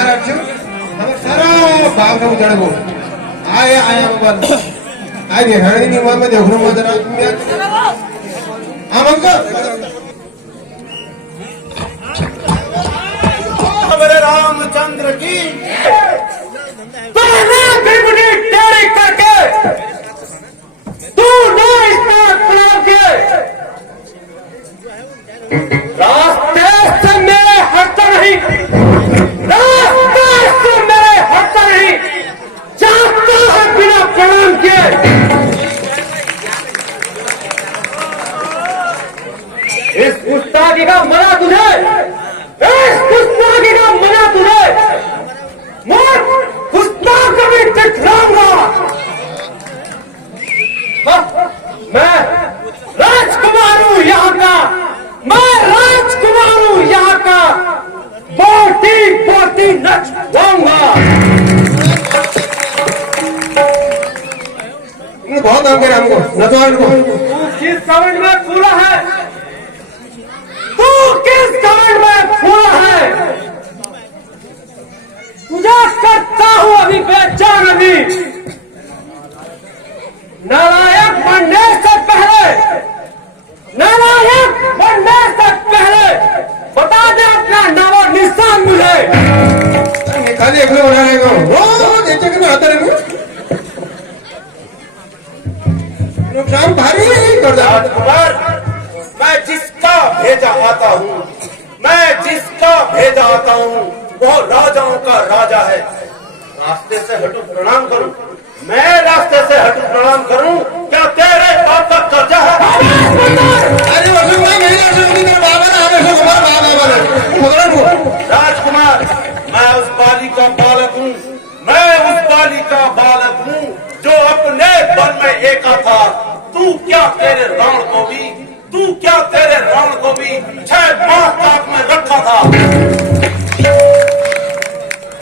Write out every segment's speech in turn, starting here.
महाराज जी हम सारा भाग में उधर वो आया आया मोबाइल आए ये हरदी नहीं हुआ मैं देख रहा हूँ जरा हम अंकल मेरे रामचंद्र की तेरी करके तूने इतना प्रणाम किए रास्ते से मेरे हटता नहीं रास्ते से मेरे हटता नहीं जाता है बिना प्रणाम किए इस गुस्ताखी का मना तुझे इस गुस्ताखी का मना तुझे मैं गुस्ताख कभी दिखलाऊंगा मैं राजकुमार हूँ यहाँ का मैं राजकुमार हूँ यहाँ का बोटी बोटी नचवाऊंगा बहुत नाम करे हमको नचवान को तू किस कमेंट में फूला है तू किस कमेंट में फूला है तुझे करता हूँ अभी बेचान अभी नालायक बनने से पहले नालायक बनने से पहले बता दे अपना नाम और निशान मुझे खाली एक लोग बना रहेगा वो देखे कि मैं आता रहूँ नुकसान भारी कर दे राजकुमार मैं जिसका भेजा आता हूँ मैं जिसका भेजा आता हूँ वो राजाओं का राजा है रास्ते से हटू प्रणाम करूं मैं रास्ते से हटू प्रणाम करूं क्या तेरे बाप का कर्जा है अरे वो लोग मेरी राजकुमार बाबा ना हमें लोग हमारा बाबा ने मुगलन को राजकुमार मैं उस बाली का बालक हूँ मैं उस बाली का बालक हूँ जो अपने बल में एका था तू क्या तेरे राण को भी 6 माह तक में रखा था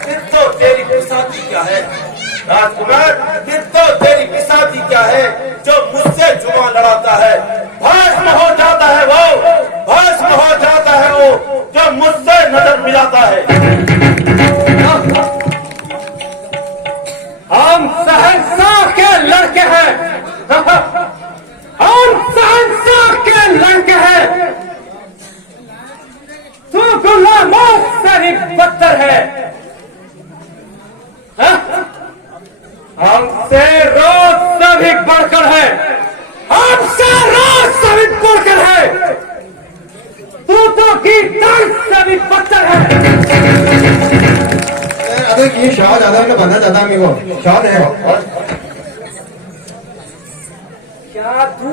फिर तो तेरी पिसाती क्या है राजकुमार फिर तो तेरी पिसाती क्या है जो मुझसे जुआ लड़ाता है भस्म हो जाता है वो भस्म हो जाता है वो जो मुझसे नजर मिलाता है हम सहनशाह के लड़के हैं हम सहनशाह के लड़के हैं तू गुलामों से भी बदतर है हमसे रोज से भी बढ़कर है हमसे रोज से भी बढ़कर है तू तो कीर्तन से भी बदतर है अरे ये शाह दादा ने बना दादा मेरे को शाह है क्या तू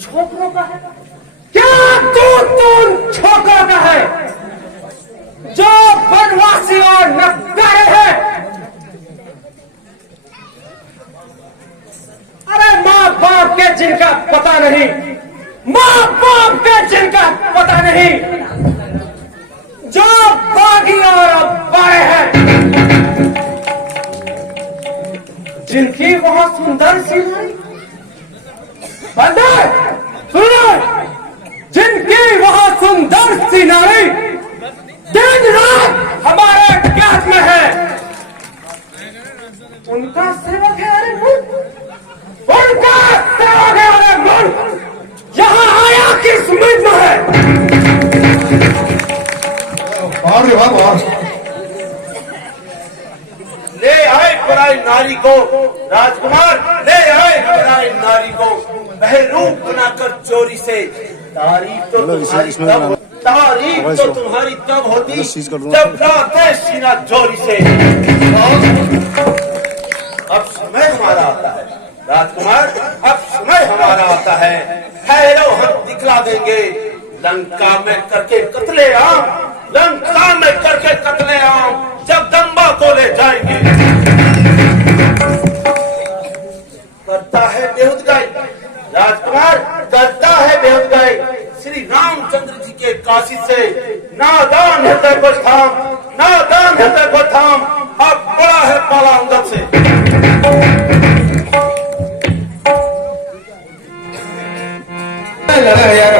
छोकरों का है क्या तू छोकरों का है जो बनवासी और नक्कारे हैं अरे माँ बाप के जिनका पता नहीं माँ बाप के जिनका पता नहीं जो बागी और अब्बारे हैं जिनकी बहुत सुंदर सी बंदे सुनो जिनकी वहाँ सुंदर सी नारी दिन रात हमारे ज्ञात में है उनका सेवक है अरे मुल्क उनका सेवक है अरे मुल्क यहाँ आया किस उम्मीद में है और रे बाबा ले आए पराई नारी को राजकुमार ले आए पराई नारी को बहरूप बनाकर चोरी से तारीफ तो तुम्हारी तब होती जब लाते सीना चोरी से अब समय हमारा आता है राजकुमार अब समय हमारा आता है ठहरो हम दिखला देंगे लंका में करके कत्ले आम लंका में करके कत्ले आम जगदम्बा को ले जाएंगे करता है बेहुदगाई राजकुमार करता है बेहुदगाई श्री रामचंद्र जी के काशी से नादान हृदय को थाम नादान हृदय को थाम अब बड़ा है पाला अंगद से लड़ा है यार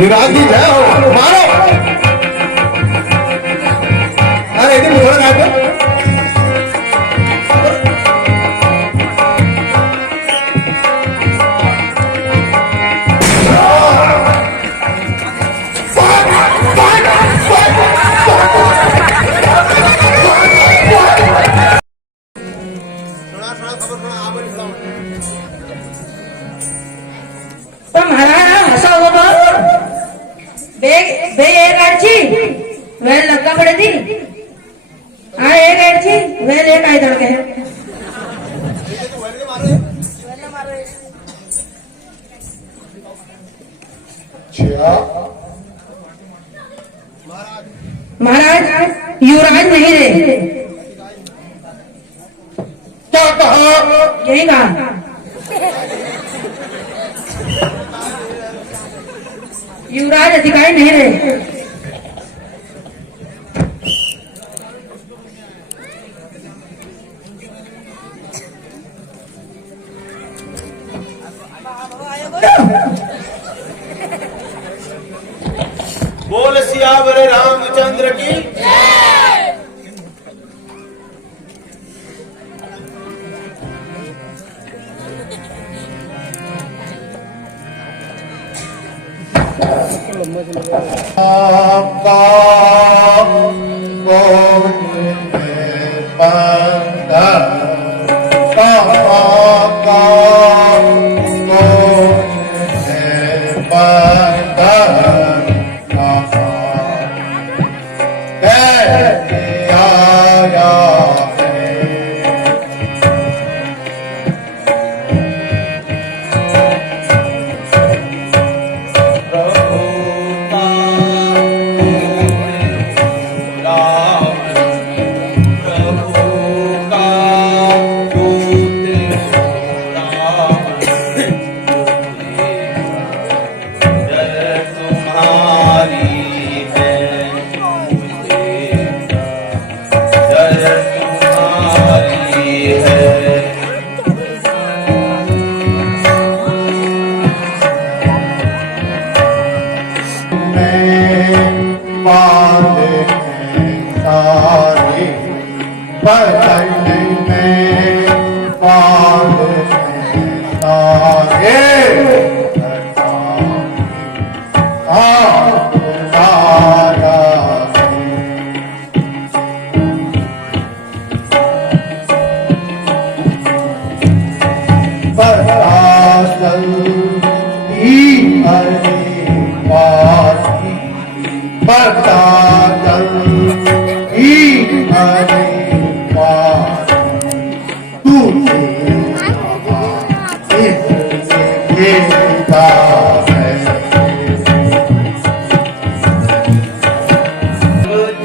युवराज की जय हो। मारो। अरे इधर मुझे लगा दो। पण महाराज असा होतो बेग बे एक आडची वेळ लक्का पडे ती हा एक आडची वेळ एक आहे तडके महाराज युवराज नहीं रे क्या कहा? यही कहा युवराज अधिकारी नहीं रहे बोल सियावर रामचंद्र की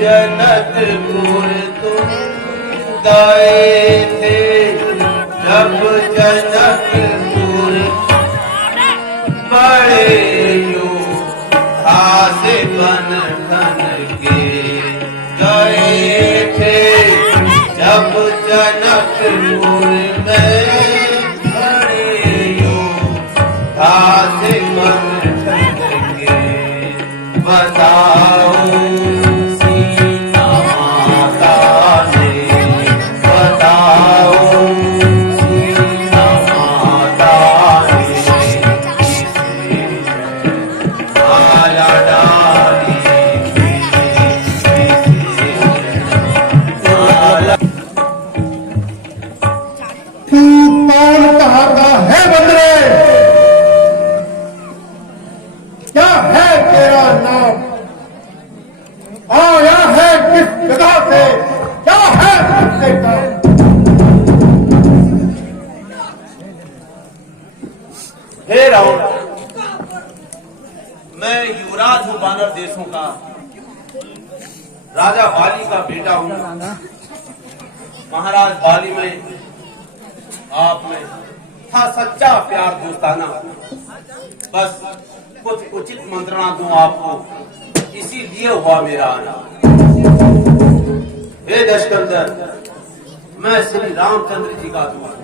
जनकपुर तुम गए थे जब जनकपुर बड़े योद्धा से बन ठन के गए थे जब जनकपुर में बड़े योद्धा से बन ठन के बताओ हे रावण, मैं युवराज हूँ वानर देशों का, राजा बाली का बेटा हूँ। महाराज बाली में आप में था सच्चा प्यार दोस्ताना, बस कुछ उचित मंत्रणा दूं आपको, इसीलिए हुआ मेरा आना। हे दशकंदर, मैं श्री रामचंद्र जी का दूत हूँ।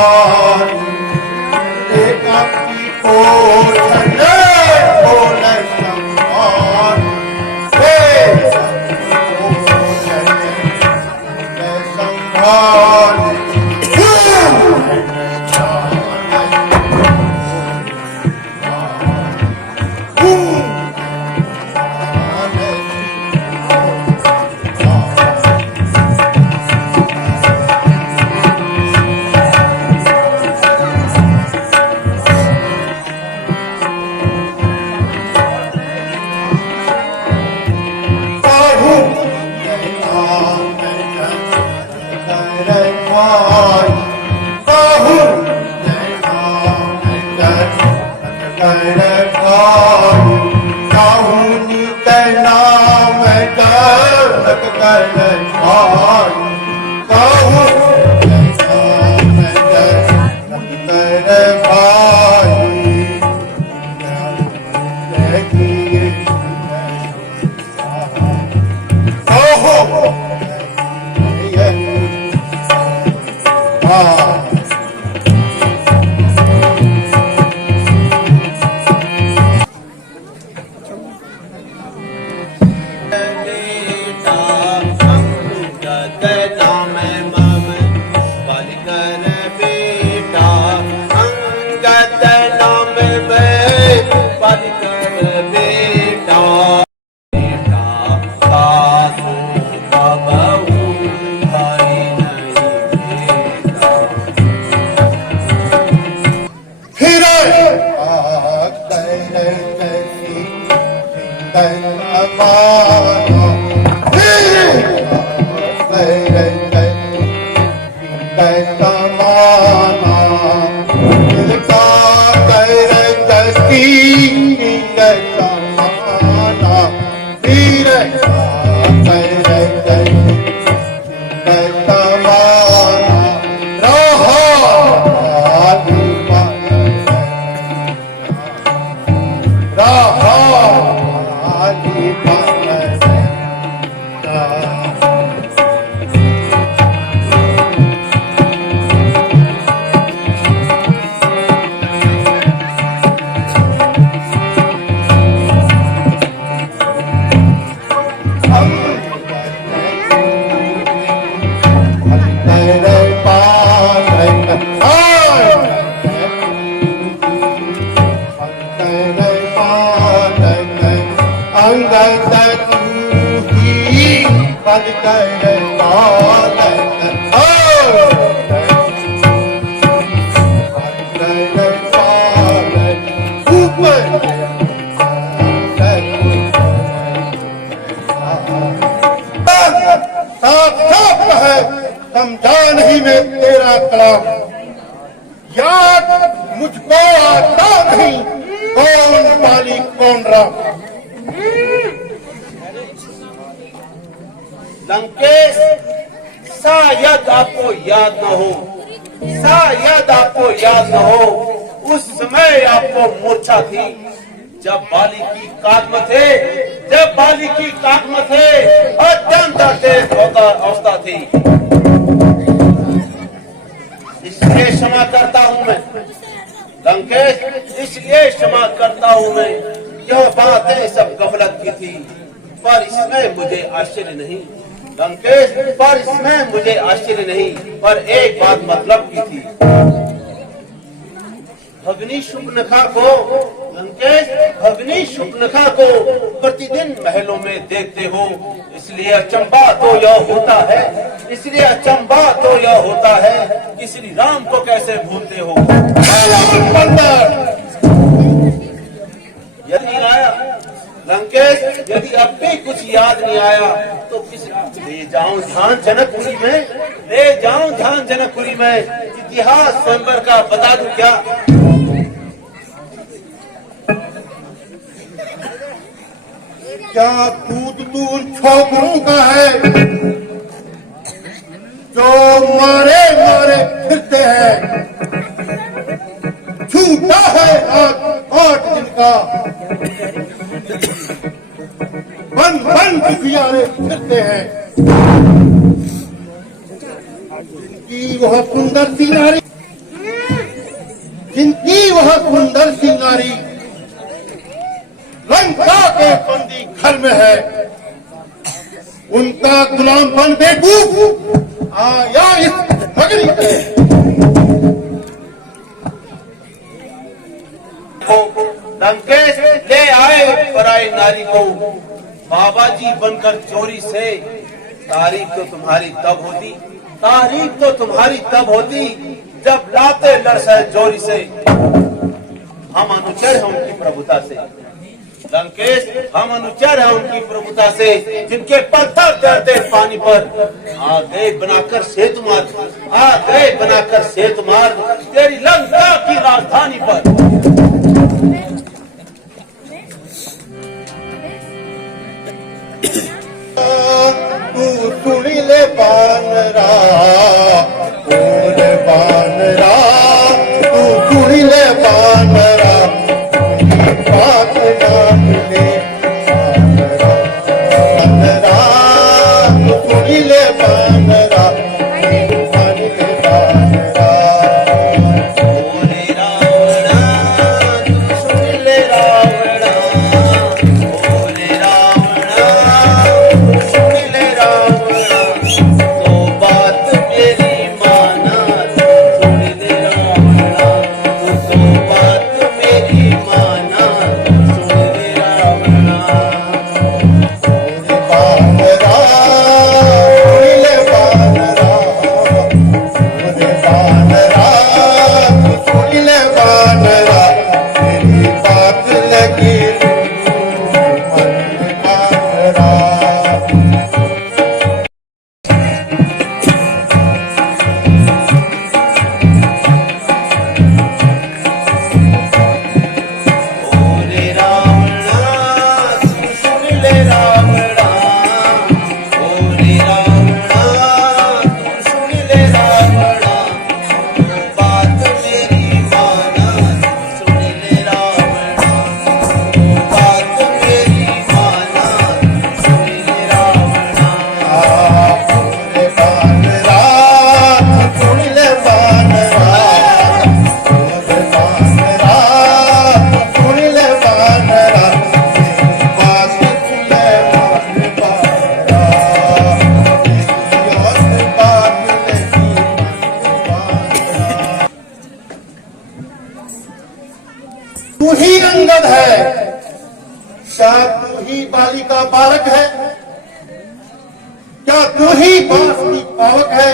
संभाली एक आपकी पोषण बोल संभाली संभाली समझा नहीं मैं तेरा कलाम, याद मुझको आता नहीं कौन माली कौन राम। लंकेश, शायद आपको याद न हो, शायद आपको याद न हो, उस समय आपको मूर्छा थी जब बाली की काट में थे, जब बाली की काट में थे, अत्यंत तेज अवस्था थी। इसलिए क्षमा करता हूँ मैं लंकेश, इसलिए क्षमा करता हूँ मैं। यह बातें सब गफलत की थी, पर इसमें मुझे आश्चर्य नहीं लंकेश, पर इसमें मुझे आश्चर्य नहीं, पर एक बात मतलब की थी। भगनी शुकनखा को लंकेश, भगनी शुकनखा को प्रतिदिन महलों में देखते हो, इसलिए अचंबा तो यह होता है, इसलिए अचंबा तो यह होता है कि श्री राम को कैसे भूलते हो। यदि नहीं आया लंकेश, यदि अब भी कुछ याद नहीं आया तो किस ले जाऊं ध्यान जनकपुरी में, ले जाऊं ध्यान जनकपुरी में, इतिहास स्वयंवर का बता दूं क्या। क्या दूध दूध छोकरों का है जो मारे मारे फिरते हैं, छूटा है आठ दिन का बन बन दुखियारे फिरते हैं। जिनकी वह सुंदर सी नारी वह सुंदर सी नारी लंका के बंदी घर में है, उनका गुलामपन बेवकूफ आया इस नगरी में। लंकेश ले आए पराई नारी को, बाबा जी बनकर चोरी से। तारीख तो तुम्हारी तब होती, तारीख तो तुम्हारी तब होती जब लाते लड़से जोरी से। हम अनुचर हैं उनकी प्रभुता से लंकेश, हम अनुचर हैं उनकी प्रभुता से, जिनके पत्थर तैरते पानी पर। आ गए बनाकर सेतु मार्ग, आ गए बनाकर सेतु मार्ग तेरी लंका की राजधानी पर। तू सुनी ले बानरा, ओरे बानरा, तू सुनी ले बानरा, बात नाम ले बानरा, बानरा, तू सुनी ले बानरा, सुनी ले बानरा। ओरे रावणा तू सुन ले रावणा, ओरे रावणा सुन ले रावणा, तो बात मेरी माना, सुन ले रावणा, तो बात मेरी माना, सुन ले रावणा। बानरा, सुनी ले बानरा, ओरे बानरा, तू सुनी ले बानरा, तेरी बात लगी मन बानरा। ओरे रावणा तू सुन ले रावणा, ओरे रावणा तू सुन ले रावणा, तो बात मेरी माना, सुन ले रावणा, तो बात मेरी माना, सुन ले रावणा। ओरे बानरा, तू सुनी ले बानरा, ओरे बानरा, तू सुनी ले बानरा, तेरी बात सुन ले बानरा, तेरी बात लगी बानरा। तू ही अंगद है, क्या तू ही बाली का बालक है? क्या तू ही बांस की पावक है?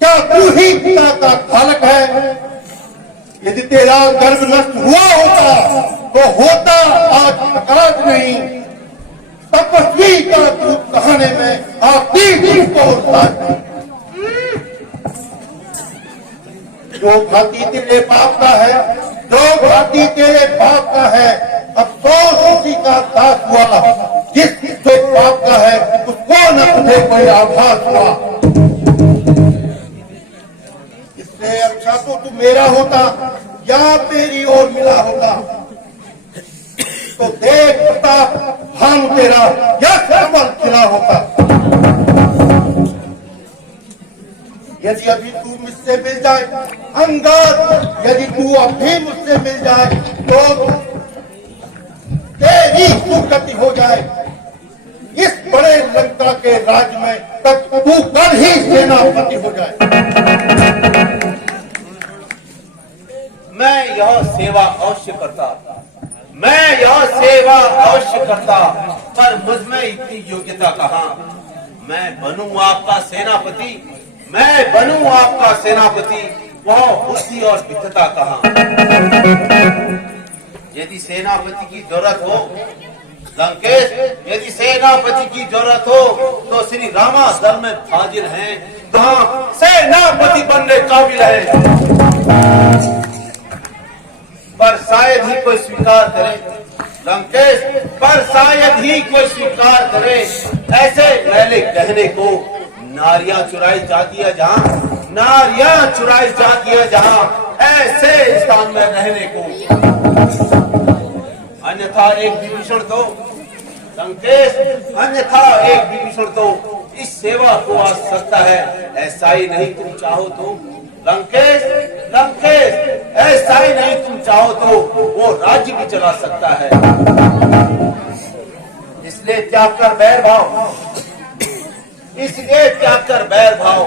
क्या तू ही पिता का बालक है? यदि तेरा गर्भ नष्ट हुआ होता तो होता आज प्रकाश नहीं। तपस्वी का दूध कहाने में आपकी को जो भांति तेरे बाप का है, जो भांति तेरे बाप का है, अफसोस उसी का दास हुआ जिस जो बाप का है उसको न तुझे कोई आभास हुआ। इससे अच्छा तो तू मेरा होता या मेरी ओर मिला होता, तो देख प्रताप भानु तेरा या कमल खिला होता। यदि अभी तू मुझसे मिल जाए अंगद, यदि तू अभी मुझसे मिल जाए तो तेरी सुगति हो जाए इस बड़े लंका के राज में, तब तू कल ही सेनापति हो जाए। मैं यह सेवा अवश्य करता, मैं यह सेवा अवश्य करता, पर मुझ में इतनी योग्यता कहाँ। मैं बनूं आपका सेनापति, मैं बनूं आपका सेनापति, वह बुद्धि और विद्वता कहाँ। यदि सेनापति की जरूरत हो लंकेश, यदि सेनापति की जरूरत हो तो श्री रामा दल में हाजिर हैं, जहाँ सेनापति बनने काबिल है। पर शायद ही कोई स्वीकार करे लंकेश, पर शायद ही कोई स्वीकार करे ऐसे मैले कहने को। नारियां चुराई जाती है जहाँ, नारियां चुराई जाती है जहाँ, ऐसे स्थान में रहने को। अन्यथा एक विभीषण तो लंकेश, अन्यथा एक विभीषण तो इस सेवा को आ सकता है। ऐसा ही नहीं तुम चाहो तो लंकेश, लंकेश, ऐसा ही नहीं, तुम चाहो तो वो राज्य भी चला सकता है। इसलिए त्याग कर बैर भाव, इसलिए त्याग कर बैर भाव,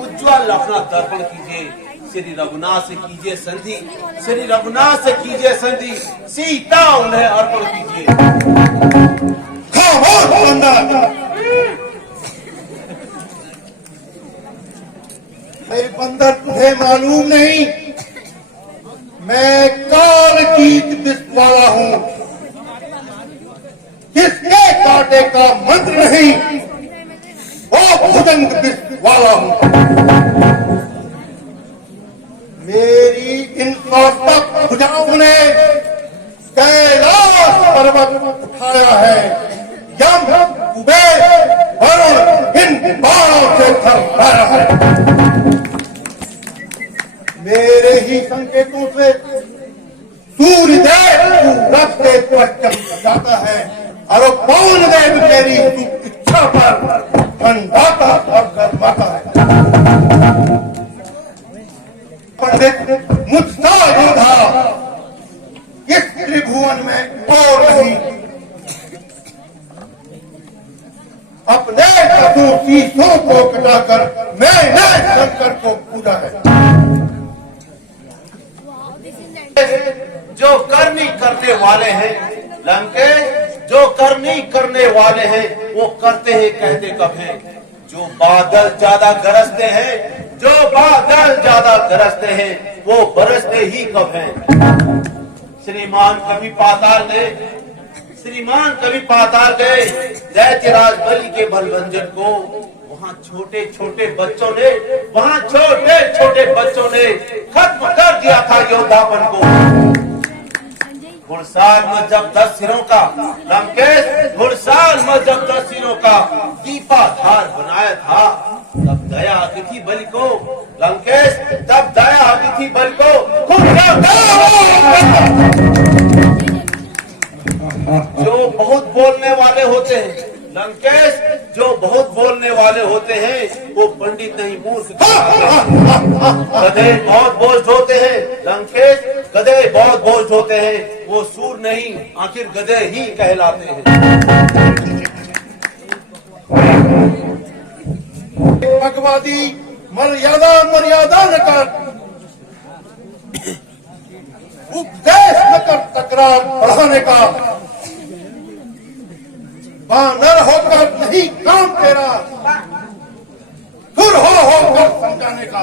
उज्ज्वल अपना दर्पण कीजिए, श्री रघुनाथ से कीजिए संधि, श्री रघुनाथ से कीजिए संधि, सीता उन्हें अर्पण कीजिए। खामोश बंदर, मेरे बंदर, तुझे मालूम नहीं, मैं काल जीत विष वाला हूं, किसके कांटे का मंत्र नहीं, वो भुजंग विष वाला हूं। मेरी इन कौस्तुभ भुजाओं ने कैलाश पर्वत उठाया है, यम कुबेर वरुण इन बाणों से थरथराया है। मेरे ही संकेतों से सूर्यदेव पूरब से पश्चिम जाता है और पवन देव तेरी इच्छा पर ठंडाता और गर्माता है। पंडित मुझसा योद्धा इस त्रिभुवन में और नहीं, अपने कदों शीशों को कटाकर मैंने शंकर को पूजा है। जो करनी करने वाले हैं लंकेश, जो करनी करने वाले हैं वो करते हैं, कहते कब हैं। जो बादल ज्यादा गरजते हैं, जो बादल ज्यादा गरजते हैं वो बरसते ही कब हैं। श्रीमान कवि पाताल गए, श्रीमान कवि पाताल गए, दैत्यराज बलि के बलभंजन को वहाँ छोटे छोटे बच्चों ने, वहाँ छोटे छोटे बच्चों ने खत्म कर दिया था योद्धापन को। घुड़साल में जब 10 सिरों का लंकेश, घुड़साल में जब 10 सिरों का दीपाधार बनाया था, तब दया आती थी बलि को लंकेश, तब दया आती थी बलि को। जो बहुत बोलने वाले होते हैं लंकेश, जो बहुत बोलने वाले होते हैं वो पंडित नहीं मूर्ख कहलाते। गधे बहुत बोझ होते हैं लंकेश, गधे बहुत बोझ होते हैं, वो सूर नहीं आखिर गधे ही कहलाते हैं। भगवादी मर्यादा मर्यादा न कर, उपदेश न कर तकरार बढ़ाने का, बानर होकर नहीं काम तेरा, सुर होकर समझाने का।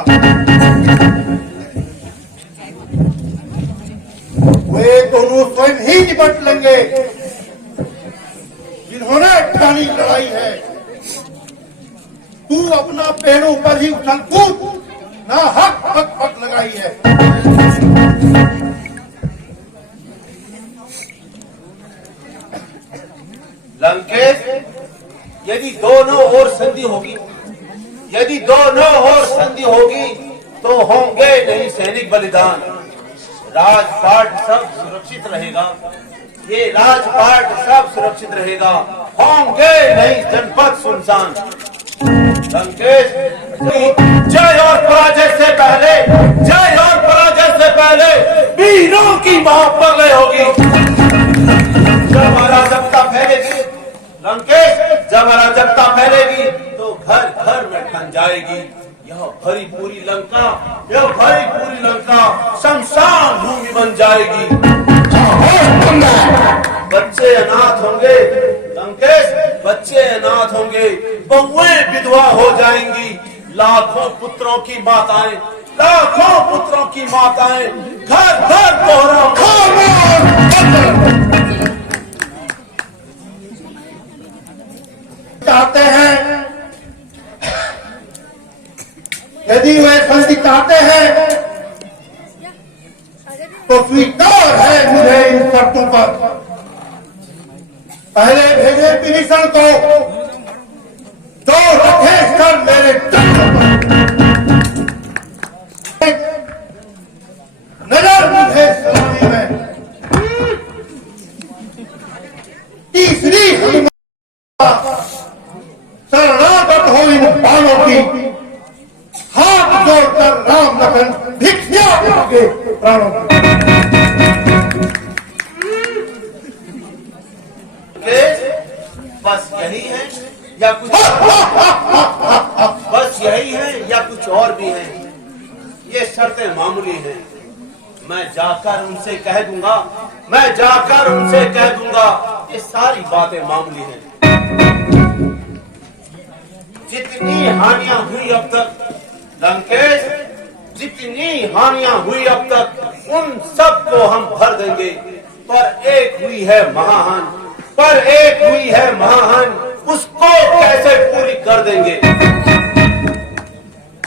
वे दोनों स्वयं ही निपट लेंगे जिन्होंने ठानी लड़ाई है। तू अपना पेड़ों पर ही उछल कूद ना हक हक हक लगाई है। लंकेश, यदि दोनों ओर संधि होगी, यदि दोनों ओर संधि होगी तो होंगे नहीं सैनिक बलिदान, राजपाट सब सुरक्षित रहेगा, ये राजपाट सब सुरक्षित रहेगा, होंगे नहीं जनपद सुनसान। लंकेश, जय और पराजय से पहले, जय और पराजय से पहले वीरों की महाप्रलय होगी। जब अराजकता फैलेगी लंकेश, जब अराजकता फैलेगी तो घर घर में ठन जाएगी यह भरी पूरी लंका, यह भरी पूरी लंका शमशान भूमि बन जाएगी। बच्चे अनाथ होंगे लंकेश, बच्चे अनाथ होंगे, बहुएं विधवा हो जाएंगी, लाखों पुत्रों की माताएं, लाखों पुत्रों की माताएं घर घर कोहरा। चाहते हैं, यदि वे संधि चाहते हैं तो स्वीकार है मुझे इन शर्तों पर। पहले भेजे विभीषण को, जो रखे सर मेरे चरण पर, नजर मुझे सलामी में। तीसरी शरणागत हो इन बाणों की, हाथ जोड़कर राम नखन भिक्षा के प्राणों बस यही है या कुछ बस यही है या कुछ और भी है? ये शर्तें मामूली हैं। मैं जाकर उनसे कह दूंगा ये सारी बातें मामूली हैं। जितनी हानियां हुई अब तक लंकेश, जितनी हानियां हुई अब तक उन सब को हम भर देंगे। पर एक हुई है महान, उसको कैसे पूरी कर देंगे?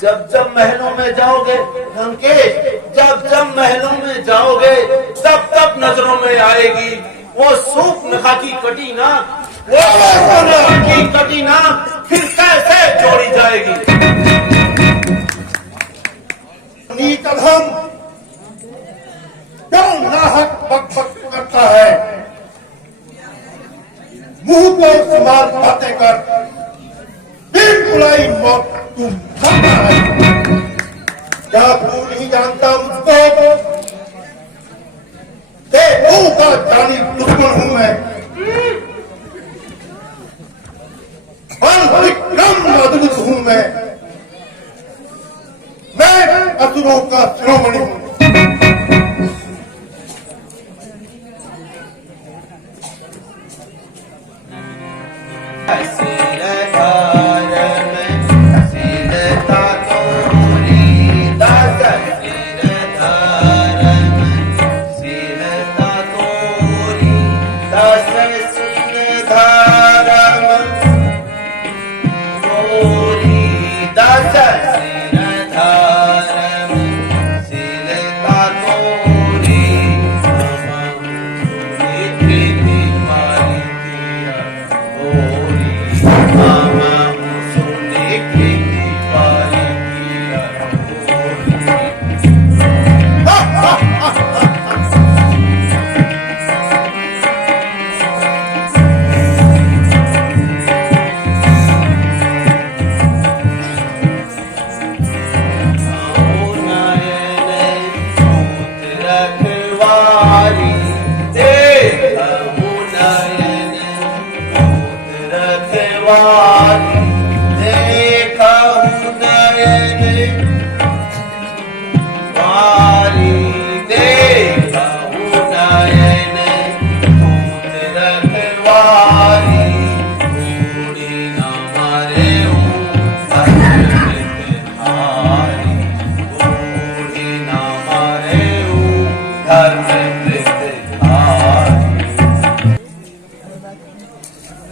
जब महलों में जाओगे लंकेश, जब महलों में जाओगे तब नजरों में आएगी वो सूर्पनखा की कटीना, फिर कैसे जोड़ी जाएगी? नीतधम क्यों नाहक बकबक करता है? मुंह को सवाल बातें कर, बिन बुलाई मौत तुम मरना है। क्या तू नहीं जानता मुझको? मुंह का जानी दुश्मन हूं मैं। विक्रम अद्भुत हूं मैं असुरों का शिरोमणि हूं।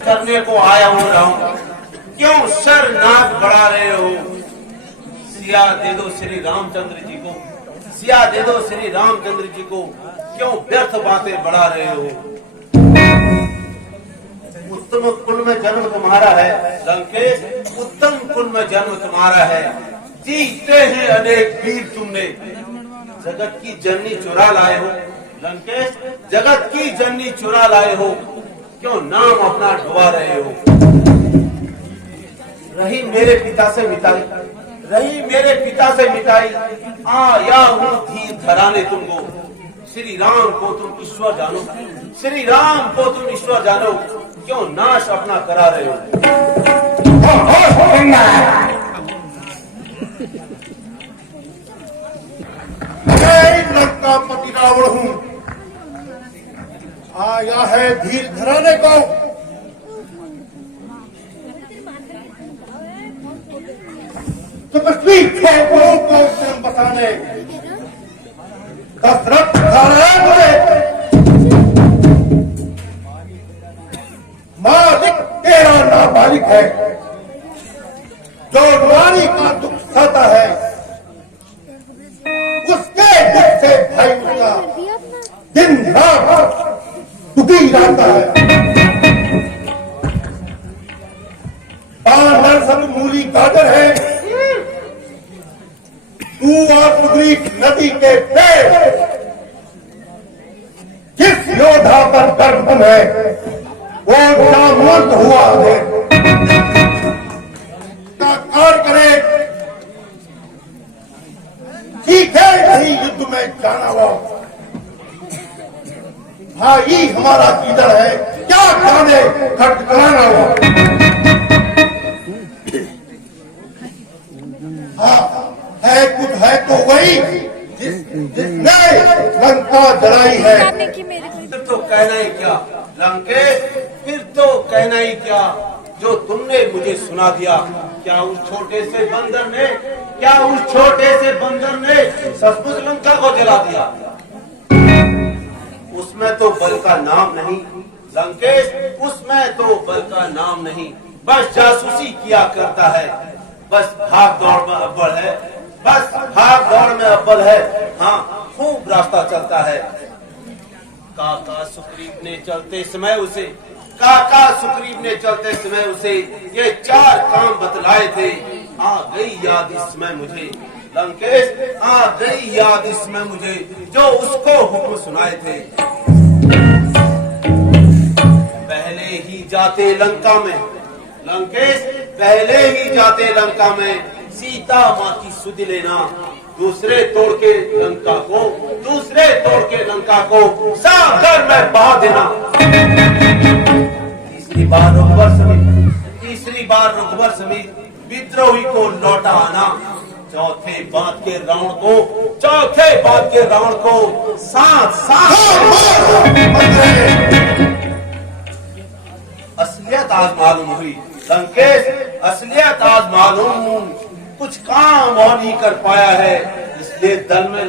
करने को आया हूँ राम, क्यों सर नाक बढ़ा रहे हो? सिया दे दो श्री रामचंद्र जी को, सिया दे दो श्री रामचंद्र जी को, क्यों व्यर्थ बातें बढ़ा रहे हो? उत्तम कुल में जन्म तुम्हारा है लंकेश, उत्तम कुल में जन्म तुम्हारा है। जीते हैं अनेक वीर तुमने, जगत की जननी चुरा लाए हो लंकेश, जगत की जननी चुरा लाए हो, क्यों नाम अपना डुबा रहे हो? रही मेरे पिता से मिटाई, आया हूँ धीर धराने तुमको। श्री राम को तुम ईश्वर जानो, श्री राम को तुम ईश्वर जानो, क्यों नाश अपना करा रहे हो? मैं लंका पति रावण हूं, आया है धीर धराने को। तपस्वी छोड़ों को स्वयं बसाने, दशरथ मालिक तेरा नाबालिग है, जो नारी का दुख सहता है उसके दुख से भाई उसका दिन रात दुखी रहता है। नरसल मूली गाजर है, तू और सुग्रीव नदी के पेड़। जिस योद्धा पर गर्भ है वो नामर्द हुआ है, का कार्य करे लंका ही हमारा कीचड़ है, क्या जाने खटखटाना हुआ। हाँ, है कुछ है तो वही जिसने लंका जलाई है। फिर तो कहना ही क्या लंकेश, फिर तो कहना ही क्या जो तुमने मुझे सुना दिया। क्या उस छोटे से बंदर ने सचमुच लंका को जला दिया? उसमें तो बल का नाम नहीं लंकेश, उसमें तो बल का नाम नहीं, बस जासूसी किया करता है, बस भाग दौड़ में अव्वल है, बस भाग दौड़ में अव्वल है। हाँ, खूब रास्ता चलता है। काका सुग्रीव ने चलते समय उसे ये 4 काम बतलाए थे। आ गई याद इसमें मुझे लंकेश, आ गई याद इसमें मुझे जो उसको हुक्म सुनाए थे। पहले ही जाते लंका में लंकेश, पहले ही जाते लंका में सीता माँ की सुध लेना, दूसरे तोड़ के लंका को सागर में बहा देना। तीसरी बार रघुवर समेत विद्रोही को लौटा आना। चौथे बात के रावण को साथ असलियत आज मालूम हुई लंकेश, असलियत आज मालूम। कुछ काम और नहीं कर पाया है, इसलिए दल में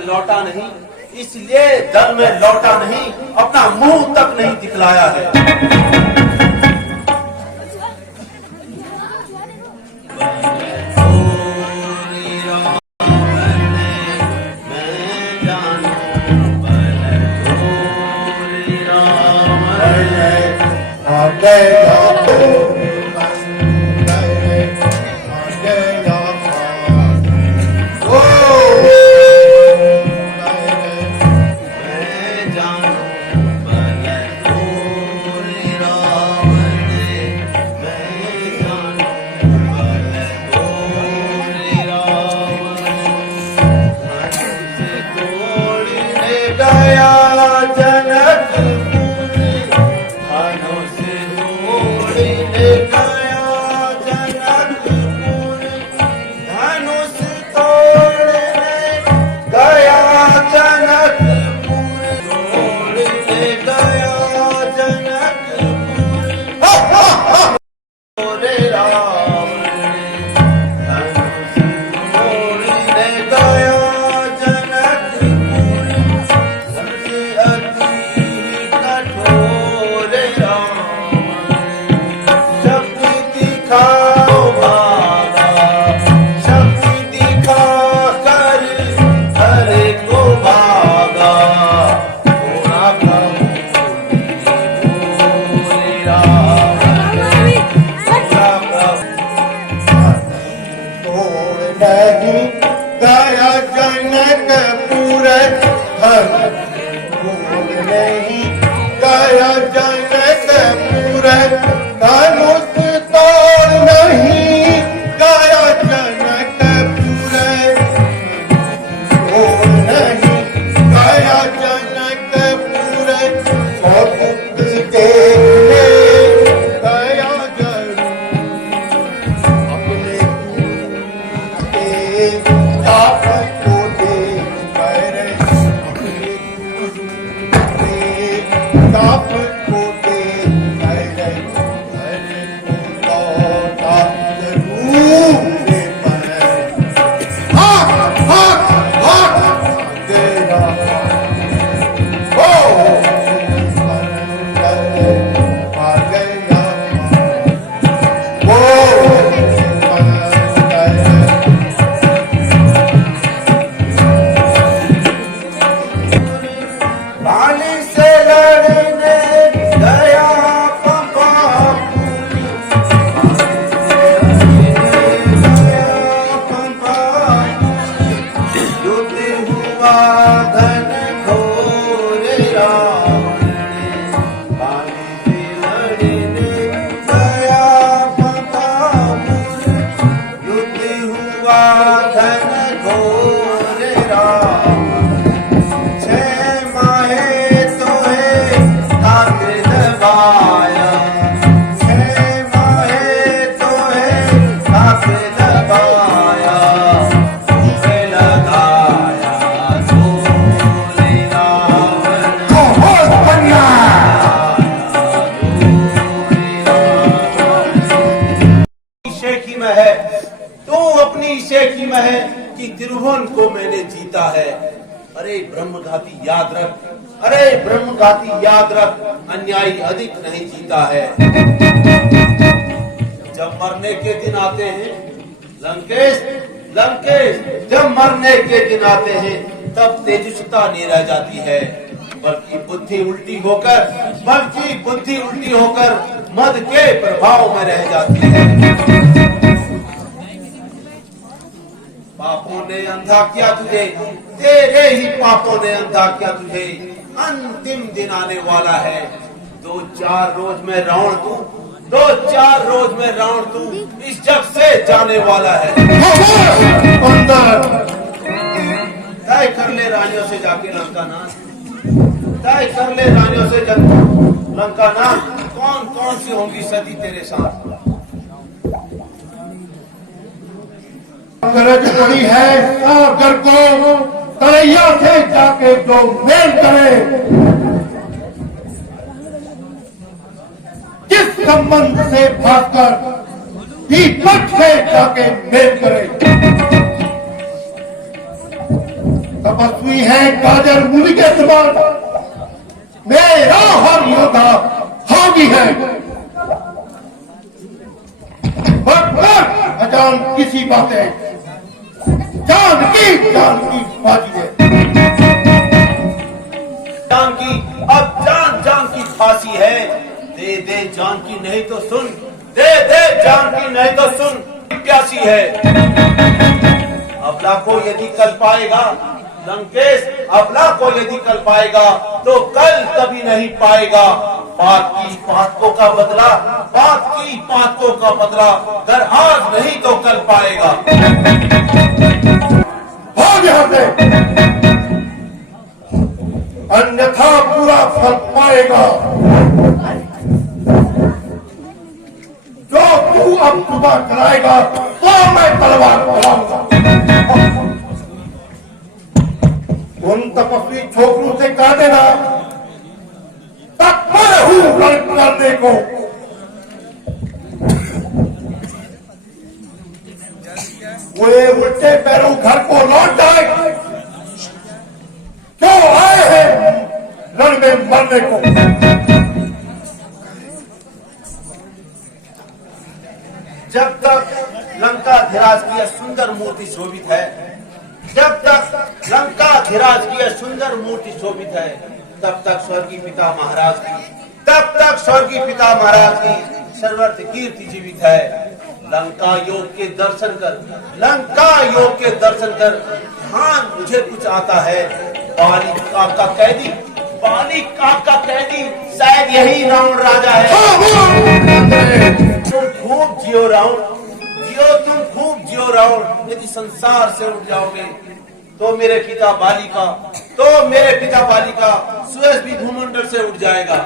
लौटा नहीं, अपना मुंह तक नहीं दिखलाया है। तो अपनी शेखी में है कि त्रिभुवन को मैंने जीता है। अरे ब्रह्मघाती याद रख, अरे ब्रह्मघाती याद रख, अन्यायी अधिक नहीं जीता है। जब मरने के दिन आते हैं लंकेश, लंकेश जब मरने के दिन आते हैं तब तेजस्विता नहीं रह जाती है, बल्कि बुद्धि उल्टी होकर मद के प्रभाव में रह जाती है। पापों ने अंधा किया तुझे, तेरे ही पापों ने अंधा किया तुझे। अंतिम दिन आने वाला है, 2-4 रोज में रावण तू, 2-4 रोज में रावण तू इस जग से जाने वाला है। तय कर ले रानियों से जाके लंका नाश, तय कर ले रानियों से लंका नाश, कौन कौन सी होंगी सती तेरे साथ। गरज पड़ी है सागर को तरैया से जाके जो मेल करे, जिस संबंध से भागकर दीपक से जाके मेल करे। तपस्वी है गाजर मुनि के समान, मेरा हर योद्धा हावी है। अजान किसी बातें, जान की बाजी है। जान की अब जान की फांसी है। दे दे जान की नहीं तो सुन, दे दे जान की नहीं तो सुन, प्यासी है। अबला को यदि कल पाएगा लंकेश, अबला को यदि कल पाएगा तो कल कभी नहीं पाएगा। बात की बातों का बदला, बात की बातों का बदला अगर आज नहीं तो कल पाएगा। भाग यहां से, अन्यथा पूरा फल पाएगा। जो तू अब सुबह कराएगा तो मैं तलवार चलाऊंगा। उन तपस्वी छोकरों से कह देना तत्पर हूं करने को। वे उल्टे पैरों घर को लौट जाए, क्यों आए हैं रण में मरने को। जब तक लंकाधिराज की यह सुंदर मूर्ति शोभित है, जब तक लंकाधिराज की यह सुंदर मूर्ति शोभित है, तब तक स्वर्गीय पिता महाराज की, तब तक स्वर्गीय पिता महाराज की सर्वर्थ कीर्ति जीवित है। लंका योग के दर्शन कर, लंका योग के दर्शन कर ध्यान मुझे कुछ आता है। बालिका का कैदी, बालिका का कैदी शायद यही रावण राजा है। तुम खूब जियो रावण, जियो तुम खूब जियो रावण। यदि संसार से उठ जाओगे तो मेरे पिता बालिका, तो मेरे पिता बालिका सुएज भी भूमंडल से उठ जाएगा।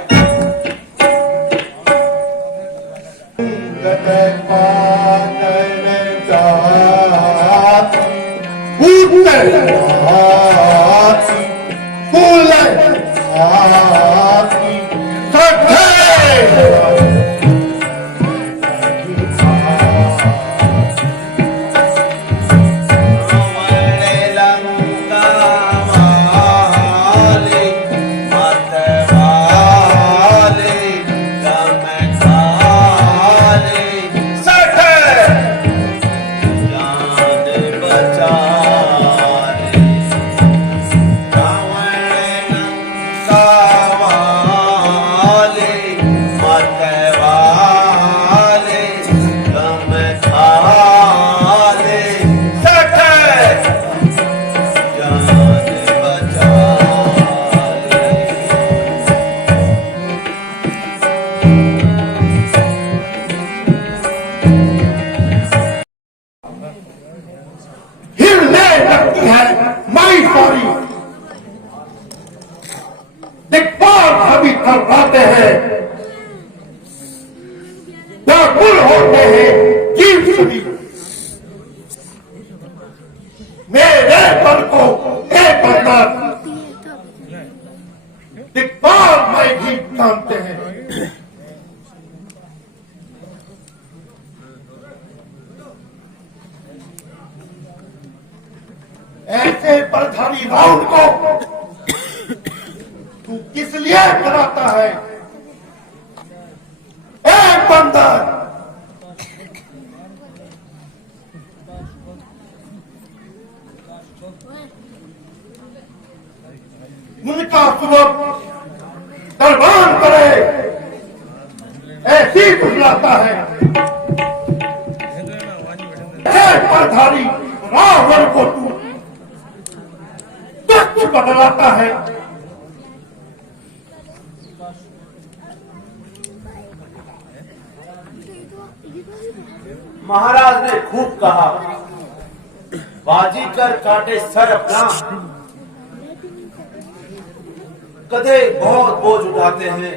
करवाते हैं, व्याकुल होते हैं जीव सभी। मेरे पद को दिक्पाल में भी जानते हैं। ऐसे बलधारी रावण को तू किस लिए बनाता है? एक बंदर उनका सुबह दरबार करे ऐसी बुलाता है। परधारी रावण को तू तुच्छ बदलाता है। महाराज ने खूब कहा, बाजी कर काटे सर अपना। गधे बहुत बोझ उठाते हैं,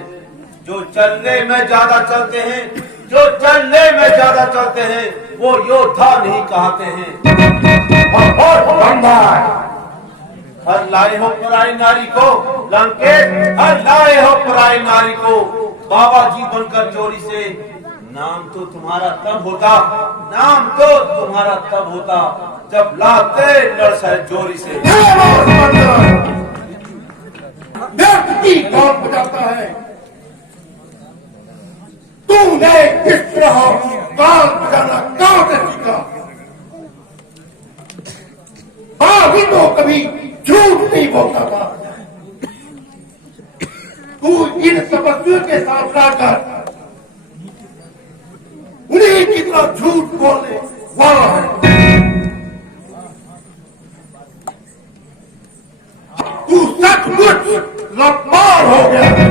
जो चलने में ज्यादा चलते हैं, जो चलने में ज्यादा चलते हैं, वो योद्धा नहीं कहते हैं। हर लाए हो पराई नारी को लंकेश, हर लाए हो पराई नारी को बाबा जी बनकर चोरी से। नाम तो तुम्हारा तब होता, नाम तो तुम्हारा तब होता जब लाते लड़सा चोरी से। कौन बजाता है? तूने किस तरह काल बजाना कहां से सीखा? बागी तो कभी झूठ नहीं बोलता था। तू इन तपस्वियों के साथ जाकर उन्हीं की तरह झूठ बोलने वाला है। तू सचमुच लबार हो गया है।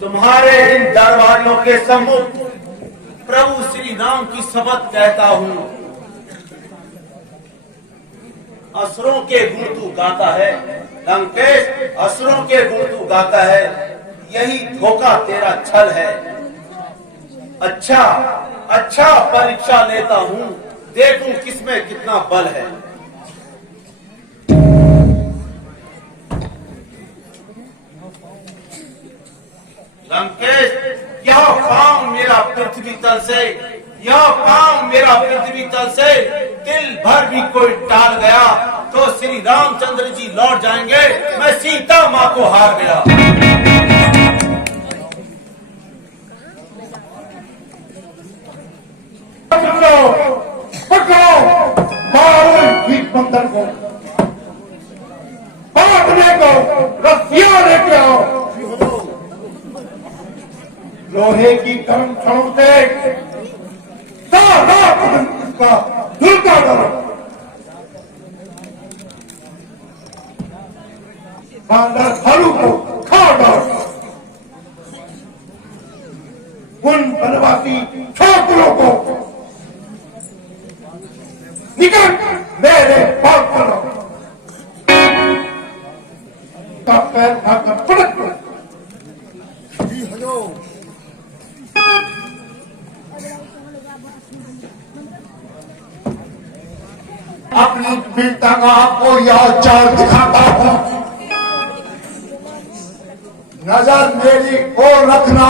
तुम्हारे इन दरबारियों के सम्मुख प्रभु श्री राम की शपथ कहता हूँ, असुरों के गुण तू गाता है लंकेश, असुरों के गुण तू गाता है। यही धोखा तेरा छल है। अच्छा अच्छा परीक्षा लेता हूँ, देखूं किसमें कितना बल है। लंकेश, यह पांव मेरा पृथ्वी तल से, यह पांव मेरा पृथ्वी तल से तिल भर भी कोई टाल गया तो श्री रामचंद्र जी लौट जाएंगे। मैं सीता माँ को हार गया। पकड़ो, मारो इस बंदर को, बांधने को रस्सियां लेके आओ। लोहे की गर्म छड़ों से इसका झुलका करो। बांदर भालू को खा डालो। उन बनवासी छोकरों को निकल मेरे बाप करो। का पैर खाकर पलट करो। अपनी पीता का आपको यह चाल दिखाता हूं, नजर मेरी ओर रखना।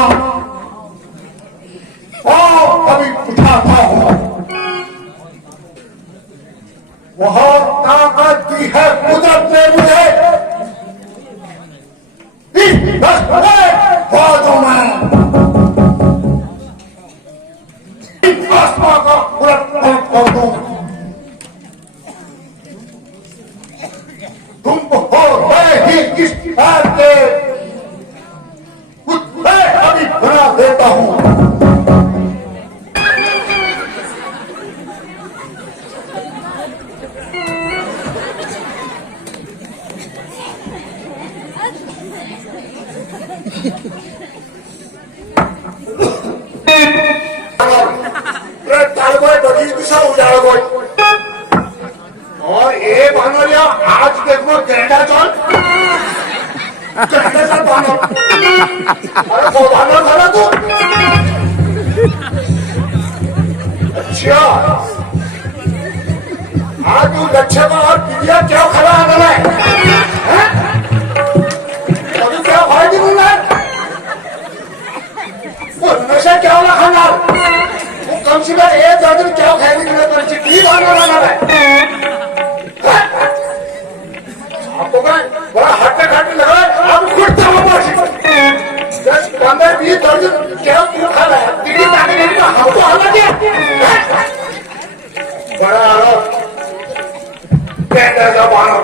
और कभी उठाता हूं, वह ताकत की है कुदरत ने मुझे इस वादों में आत्मा का उलट पलट कर दूं। तुमको ही इस बात के कुछ अभी बना देता और ये बानरिया आज देखो कैंडा चल कैंडा चल बानर अरे वो बानर था ना तू अच्छा आज तू लच्छे में और पीलिया क्या खड़ा आ गया है अभी क्या भाई दी बोला वो नशा क्या वाला खाना वो कम से कम एक दर्जन क्या खाएगी मेरे पर चिट्ठी बानर आना है आपको क्या बड़ा हटने खाटने लगा आप खुद हुआ 10-15-20 दर्जन क्या क्यों खा रहा है दीदी ताने नहीं तो हमको आना क्या बड़ा आरोप कैंडा बानो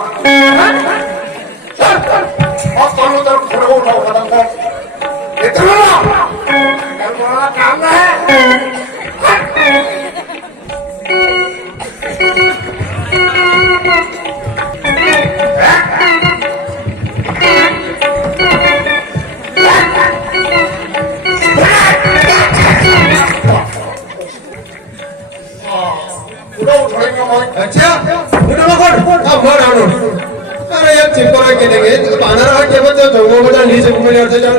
और कौन उधर खड़े हो उठाओ कदम को इतना काम है अच्छा उठो नको अब घर आणो अरे एक चिपरा केलेगे पानार हा केवळ तो जोगोबदा नी जगमेले अर्थ जाण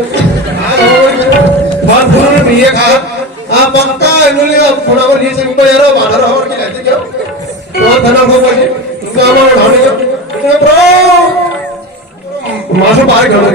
बात भरून मी एक हा पक्का इनुले फोनावर नी जगमेले यार पानार हावर केले ते क्या तो धना हो पाहिजे तुम्ही आम्हाला ढाणे तुम्ही ब्रो माझं पार घेऊन